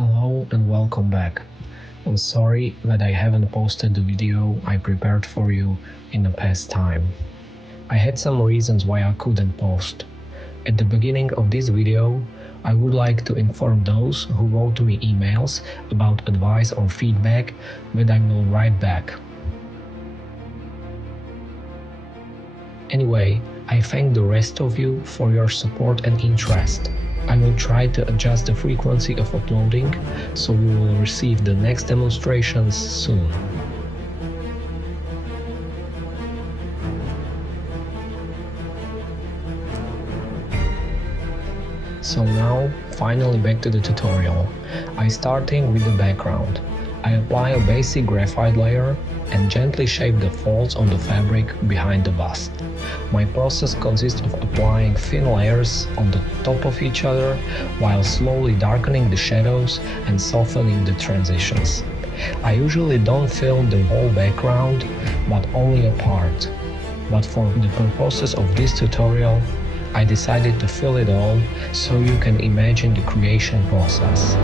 Hello and welcome back. I'm sorry that I haven't posted the video I prepared for you in the past time. I had some reasons why I couldn't post. At the beginning of this video, I would like to inform those who wrote me emails about advice or feedback that I will write back. Anyway, I thank the rest of you for your support and interest. I will try to adjust the frequency of uploading, so you will receive the next demonstrations soon. So now, finally back to the tutorial. Starting with the background. I apply a basic graphite layer and gently shape the folds on the fabric behind the bust. My process consists of applying thin layers on the top of each other while slowly darkening the shadows and softening the transitions. I usually don't fill the whole background, but only a part. But for the purposes of this tutorial, I decided to fill it all so you can imagine the creation process.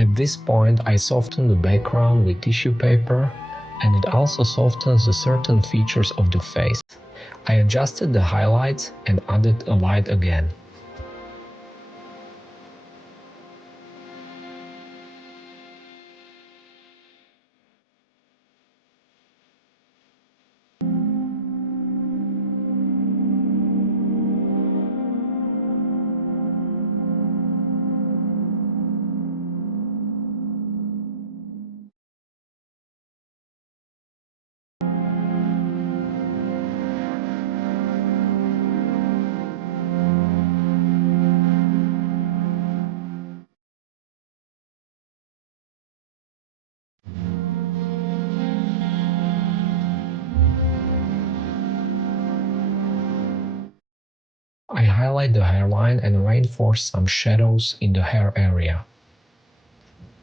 At this point, I soften the background with tissue paper, and it also softens the certain features of the face. I adjusted the highlights and added a light again. I highlight the hairline and reinforce some shadows in the hair area.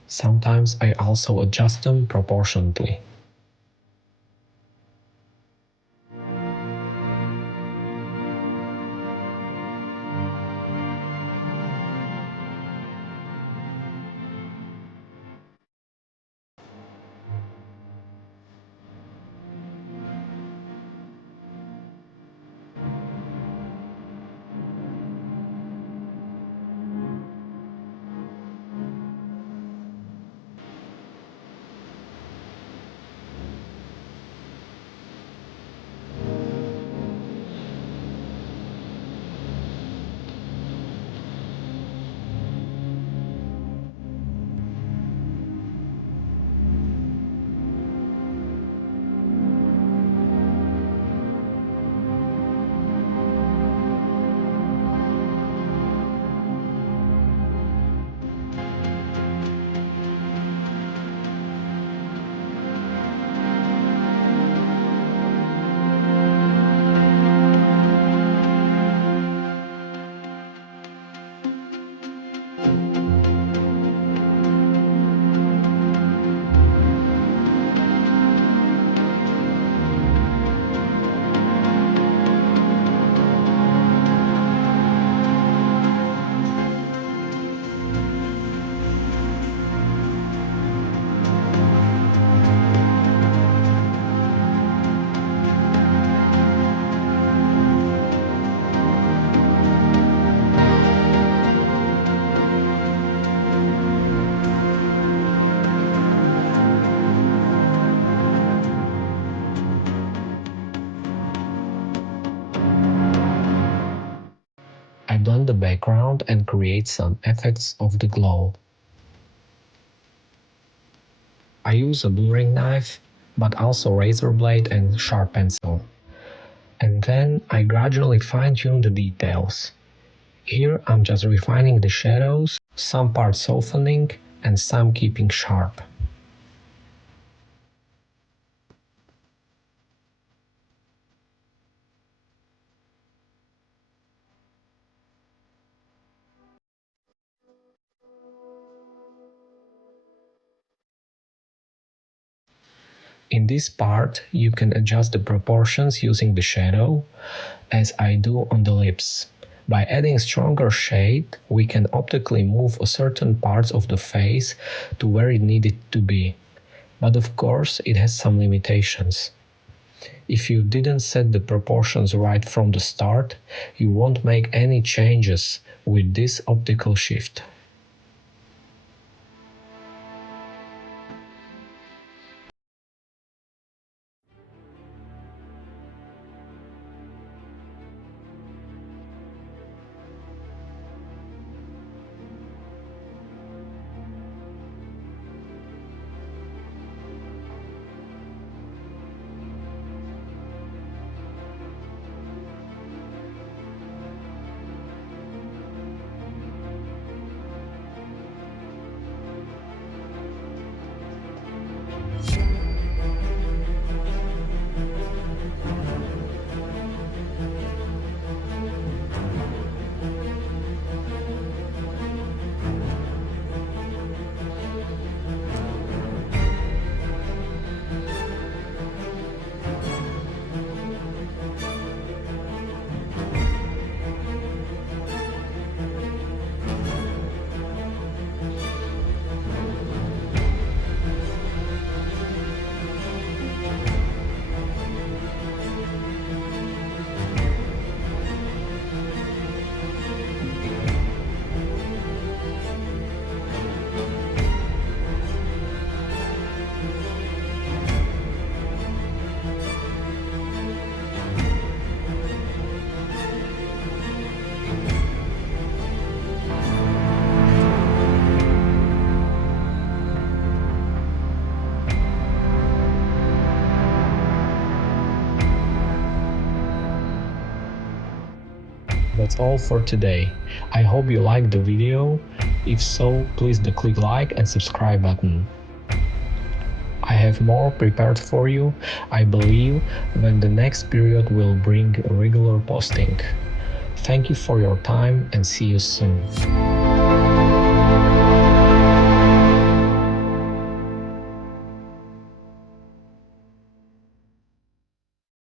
Sometimes I also adjust them proportionately. I blend the background and create some effects of the glow. I use a blurring knife, but also razor blade and sharp pencil. And then I gradually fine-tune the details. Here I'm just refining the shadows, some parts softening and some keeping sharp. In this part, you can adjust the proportions using the shadow, as I do on the lips. By adding stronger shade, we can optically move a certain parts of the face to where it needed to be. But of course, it has some limitations. If you didn't set the proportions right from the start, you won't make any changes with this optical shift. That's all for today. I hope you liked the video. If so, please click like and subscribe button. I have more prepared for you, I believe, when the next period will bring regular posting. Thank you for your time and see you soon.